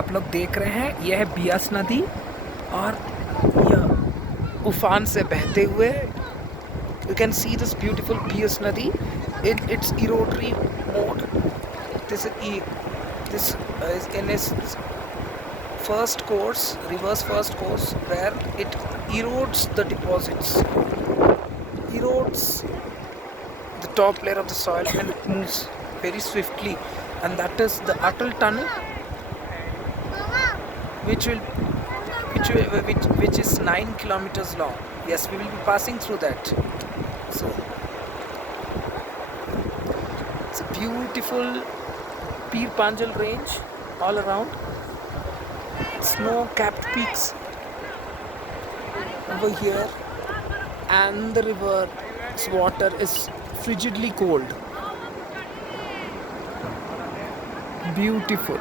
आप लोग देख रहे हैं यह है बियास नदी और यह उफान से बहते हुए you can see this beautiful Beas नदी in its erodery mode. This is in its first course, reverse first course, where it erodes the deposits, erodes the top layer of the soil and it moves very swiftly, and that is the Atal tunnel, which is 9 kilometers long. Yes, we will be passing through that. So it's a beautiful Peer Panjal range all around. Snow-capped peaks over here, and the river's water is frigidly cold. Beautiful.